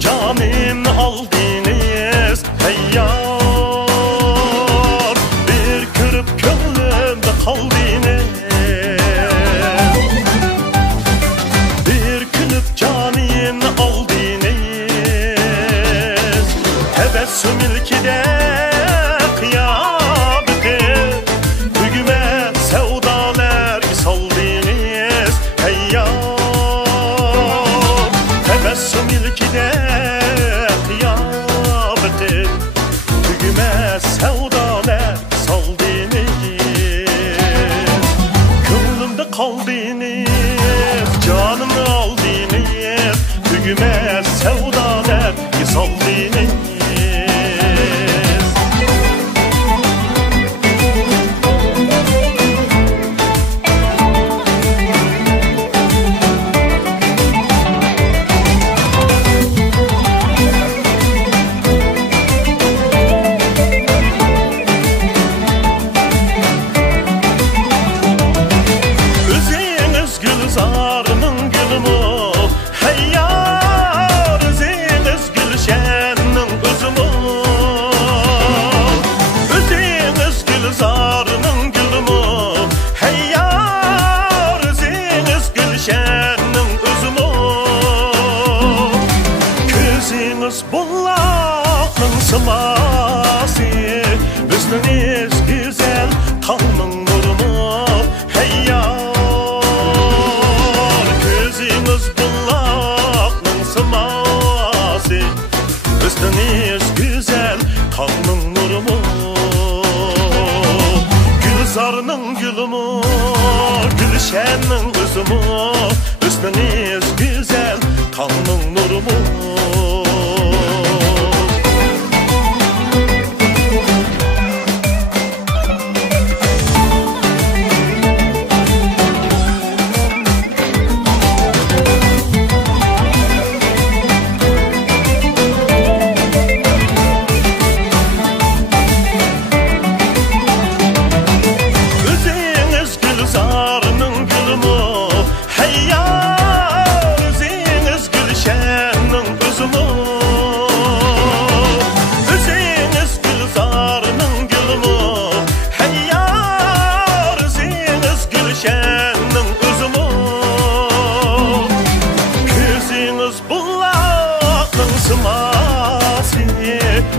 canımı aldınız hey yar, bir kırıp gönlümde kaldınız, bir külüp canımı aldınız. Tebessüm ilkide kıyabıtı, bugüme sevdalar saldınız hey yar. Tebessüm ilkide kıyabıtı, bugüme sevdalar saldınız. Gönlümde kaldınız, canımı aldınız, bugüme sevdalar saldınız. Gülzarının gülümü hey yar, özünüz gülşennin özümü. Özünüz gülzarının gülümü hey yar, özünüz gülşennin özümü. Gözünüz bullağın sıması, özünüz güzel kanın nurumu hey yar. Üstünüz güzel kanın nurumu, gülzarının gülümü, gülşennin özümü. Üstünüz güzel kanın nurumu.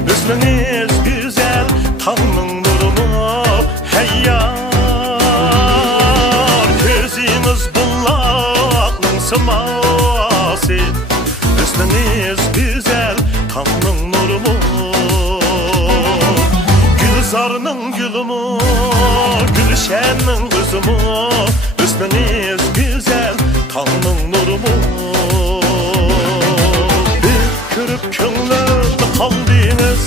Üstünüz güzel kanın nurumu hey yar. Gözünüz bullağın sıması, üstünüz güzel kanın nurumu. Gülzarının gülümü, gülşennin özümü. Üstünüz güzel kanın nurumu. Bir kırıp gönlümde kaldınız,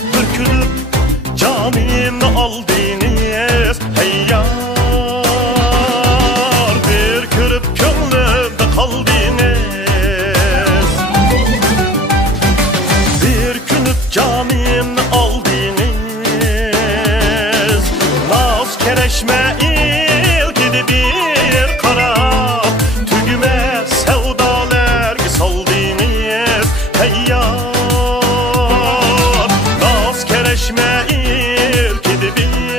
bükülüp canımı aldınız hey yar, bir kırıp gönlümde kaldınız, bir külüp canımı aldınız. Naz kereşme ilgili bir kara, tügüme sevdalar saldınız hey yar. Kereşme ilkidi bir